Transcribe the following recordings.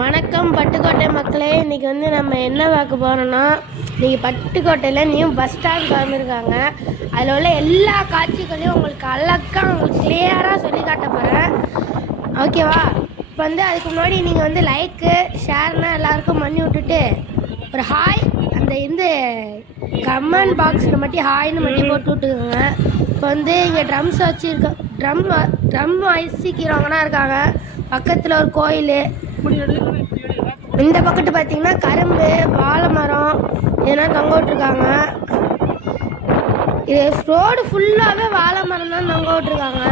வணக்கம் பட்டுக்கோட்டை மக்களே. இன்றைக்கி நம்ம என்ன பார்க்க போகிறோன்னா, இன்றைக்கி பட்டுக்கோட்டையில் நியூ பஸ் ஸ்டாண்ட் திறந்துருக்காங்க. அதில் உள்ள எல்லா காட்சிகளையும் உங்களுக்கு அழகாக உங்களுக்கு கிளியராக சொல்லி காட்ட போகிறேன். ஓகேவா? இப்போ அதுக்கு முன்னாடி நீங்கள் லைக்கு ஷேர்னால் எல்லாருக்கும் பண்ணி விட்டுட்டு ஒரு ஹாய் அந்த கமெண்ட் பாக்ஸில் மட்டும் ஹாய்னு மட்டும் போட்டு விட்டுக்கோங்க. இப்போ இங்கே ட்ரம்ஸ் வச்சுருக்க ட்ரம் வாசிக்கிறவங்கன்னா இருக்காங்க. பக்கத்தில் ஒரு கோயில். இந்த பக்கத்து பார்த்தீங்கன்னா கரும்பு, வாழை மரம் இதெல்லாம் தொங்க விட்டுருக்காங்க. இது ரோடு ஃபுல்லாகவே வாழை மரம் தான் தொங்க விட்டுருக்காங்க.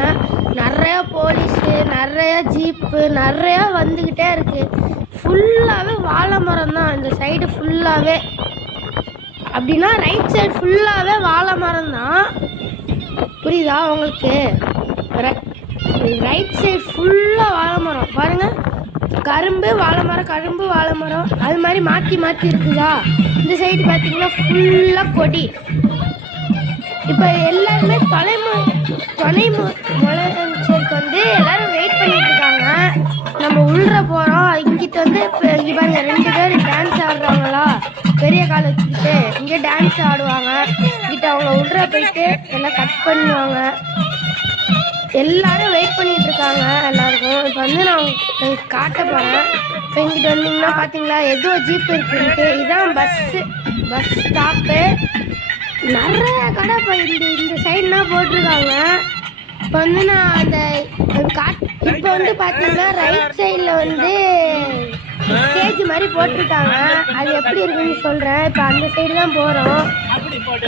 நிறையா போலீஸு, நிறையா ஜீப்பு நிறையா வந்துக்கிட்டே இருக்குது. ஃபுல்லாகவே வாழை மரம் தான். இந்த சைடு ஃபுல்லாகவே அப்படின்னா ரைட் சைடு ஃபுல்லாகவே வாழை மரம் தான். புரியுதா உங்களுக்கு? ரைட் சைடு ஃபுல்லாக வாழை மரம் பாருங்கள். கரும்பு வாழை மரம், கரும்பு வாழை மரம் அது மாதிரி மாற்றி மாற்றி இருக்குதா. இந்த சைடு பார்த்தீங்கன்னா ஃபுல்லாக கொடி. இப்போ எல்லாருமே துணை முதலமைச்சருக்கு எல்லோரும் வெயிட் பண்ணிட்டு இருக்காங்க. நம்ம உள்ள போகிறோம். இங்கிட்ட இப்போ இங்கே பாருங்கள் 2 பேர் டான்ஸ் ஆடுறாங்களா, பெரிய கால் வச்சுக்கிட்டு இங்கே டான்ஸ் ஆடுவாங்க. இங்கிட்ட அவங்க உள்ள போயிட்டு எல்லாம் கட் பண்ணுவாங்க. எல்லாரும் வெயிட் பண்ணிட்டு இருக்காங்க எல்லாருக்கும். இப்போ நான் காட்ட போகிறேன். இப்போ இங்கிட்ட வந்தீங்கன்னா பார்த்தீங்களா ஏதோ ஜீப் இருக்குன்ட்டு. இதுதான் பஸ் ஸ்டாப்பு. நிறைய கடை இப்போ இந்த சைடுலாம் போட்டிருக்காங்க. இப்போ நான் இப்போ பார்த்தீங்கன்னா ரைட் சைடில் ஸ்டேஜ் மாதிரி போட்டிருக்காங்க. அது எப்படி இருக்குன்னு சொல்கிறேன். இப்போ அந்த சைடு தான் போகிறோம்.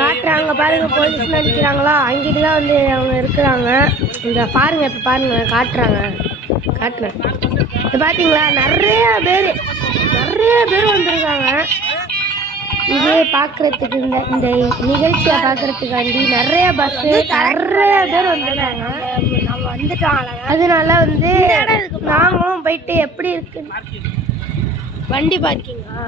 காட்டுறாங்க பாருங்கள், போலீஸ் நடிக்கிறாங்களா, அங்கிட்டு தான் அவங்க இருக்கிறாங்க. இந்த பாருங்கள், இப்போ பாருங்கள் காட்டுறேன். இப்போ பார்த்தீங்களா நிறைய பேர் வந்திருக்காங்க. இதே பார்க்குறதுக்கு இந்த நிகழ்ச்சியை பார்க்குறதுக்காண்டி நிறைய பஸ்ஸு நிறைய பேர் வந்திருக்காங்க. நம்ம வந்துட்டோம். அதனால நாங்களும் போயிட்டு எப்படி இருக்கு வண்டி பார்க்கிங்கா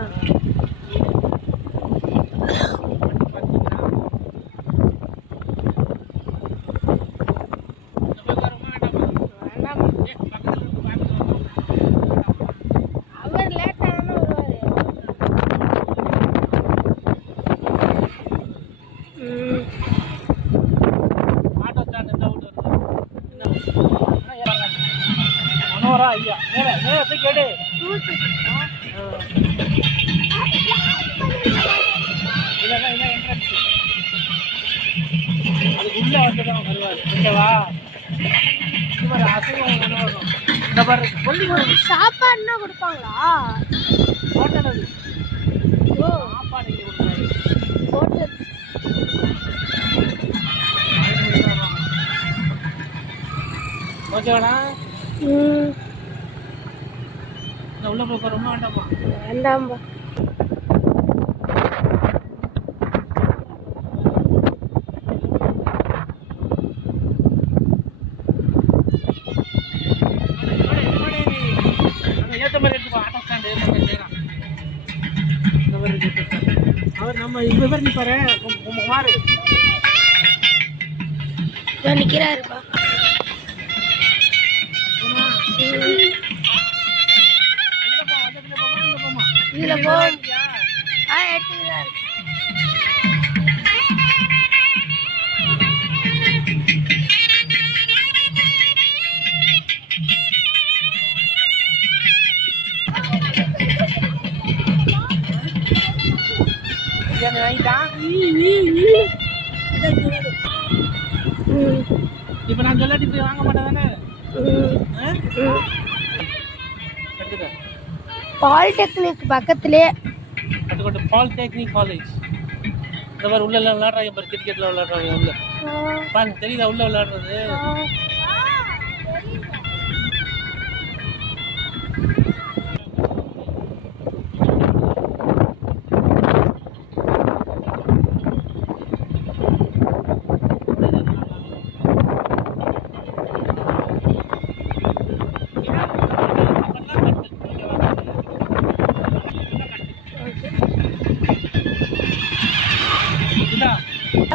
ஐயா கேடு அதுக்கு உள்ள வந்துதான் வருவாரு. ஓகேவா? சாப்பாடுனா கொடுப்பாங்களா? ஹோட்டல் அது. சாப்பாடு இங்கே கொடுப்பாரு. ஹோட்டல் ஓகேவாண்ணா? உள்ள போய் ரொம்ப வேண்டாமா? வேண்டாம்பா. ஏற்ற மாதிரி எடுத்துப்பா. ஆட்டோ ஸ்டாண்டு இந்த மாதிரி அவர் நம்ம இவ்வளோ பேர் நிற்பாரு. மாறு நிற்கிறாருப்பா. இதில் போ எடுத்துக்கிறாரு. இப்போ நான் சொல்லாட்டி போய் வாங்க மாட்டேன் தானே? பாலிடெக்னிக் பக்கத்துலேயே பட்டுக்கோட்டை பாலிடெக்னிக் காலேஜ். இந்த மாதிரி உள்ள விளையாடுறாங்க பாரு, கிரிக்கெட்டில் விளையாடுறாங்க. உள்ள பாருங்க, தெரியுதா உள்ள விளையாடுறது?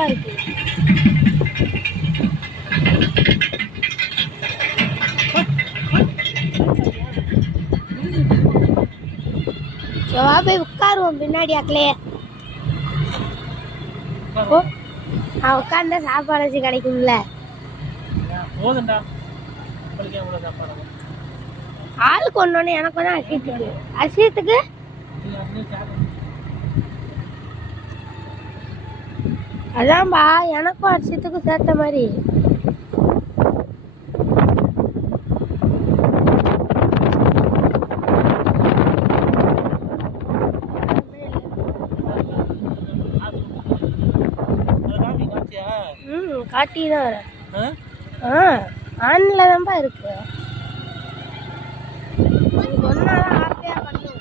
இருக்கு வா போய் உட்காருவோம் பின்னாடி அக்கலையே. ஓ நான் உட்காந்தா சாப்பாடு கிடைக்கும்ல. போதுண்டா உங்களுக்கு எவ்வளோ சாப்பாடு ஆளுக்கு ஒன்று எனக்கு வந்து அசியத்துக்கு அதான்பா எனக்கும் அரிசியத்துக்கும் சேர்த்த மாதிரி. காட்டி தான் வரேன். ஆன்ல தான்ப்பா இருக்கு. ஒன்னாதான் ஆசையா பண்ணுவேன்.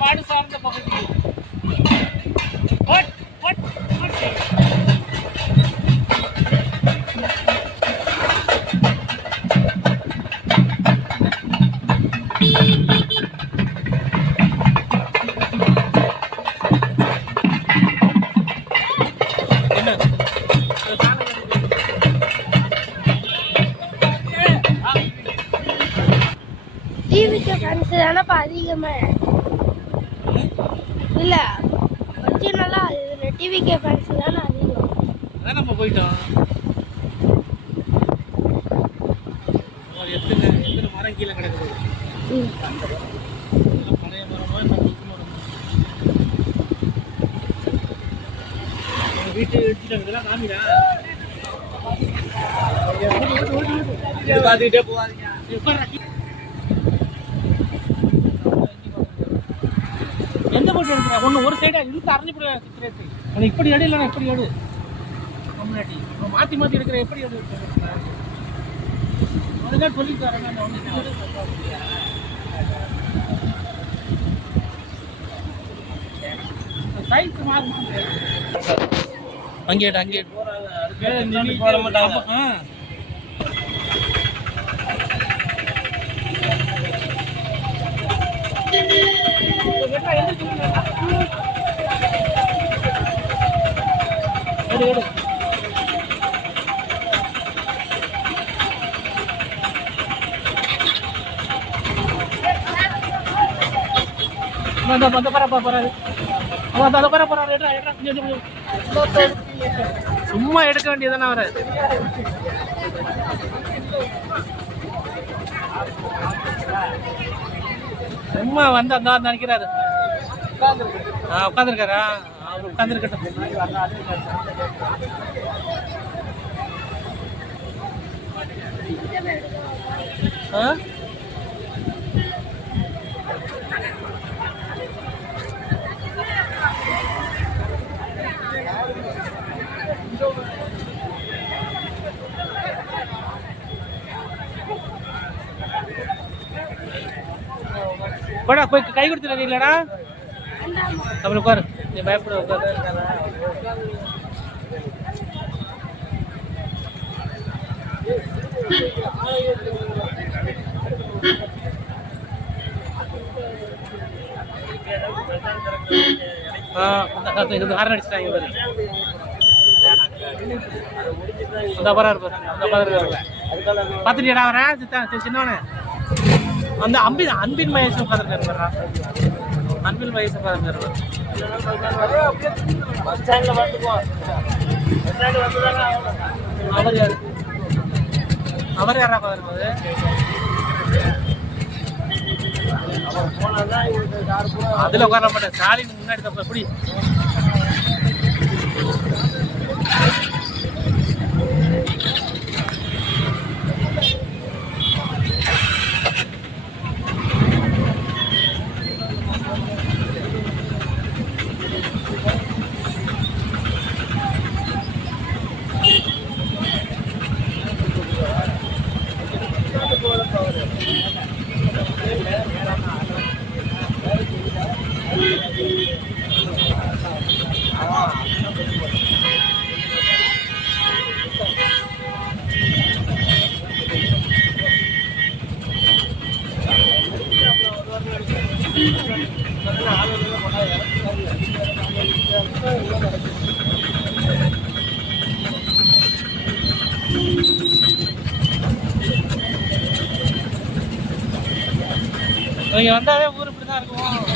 காடு சார்ந்த பகுதி டிவிக்கு ஃபேன்ஸ் தானப்பா அதிகமாக இல்லை ஒரிஜினலா இதில் டிவிக்கு ஃபேன்ஸ் தானே அதிகம். அதான் நம்ம போயிட்டோம். எத்தனை மரம் கீழே கிடக்குது. பழைய மரமா வீட்டு எடுத்துட்டாங்க. இதெல்லாம் காமிடா பார்த்துக்கிட்டே போவாதீங்க. எந்த போட்டு எடுக்கிறா ஒன்று ஒரு சைடாக இழுத்து அரைஞ்சு போடுவேன். சித்திரத்து உனக்கு இப்படி எடு இல்லைனா இப்படி எடு. முன்னாடி மாற்றி மாற்றி எடுக்கிற எப்படி எடு அதுதான் சொல்லி தரேன். சைஸ் மாறுமா அங்கே அங்கே போட மாட்டாங்க. சும்மா எடுக்க வேண்டியதானே அவரை. சும்மா வந்து அந்த நினைக்கிறாரு. உட்காந்துருக்காரா அவர் உட்காந்துருக்கட்டும். போடா போய் கை கொடுத்துட்டு இல்லடா அப்புறம் உட்காரு. நீ பயப்பட உட்காரு. ஹாரன் அடிச்சிட்டாங்க பாரு. அந்த பராரு பாரு. அந்த பராரு பார்த்துட்டியடா வரேன் சின்னவனே. அந்த அன்பின் வயசு உட்காந்துருக்காரு. அன்பின் வயசு உட்காந்துருக்காரு. அவர் யாரு? அவர் யாரா உட்காந்துருக்காரு? அதுல உட்கார மாட்டேன், ஸ்டாலின் முன்னாடி தப்ப எப்படி இங்க வந்தாவே ஊர் இப்படிதான் இருக்கும்.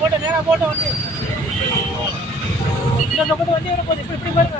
போட்டு நேரா போட்டு வண்டி இந்த பக்கத்து வண்டி வர போகுது. இப்படி பாருங்க.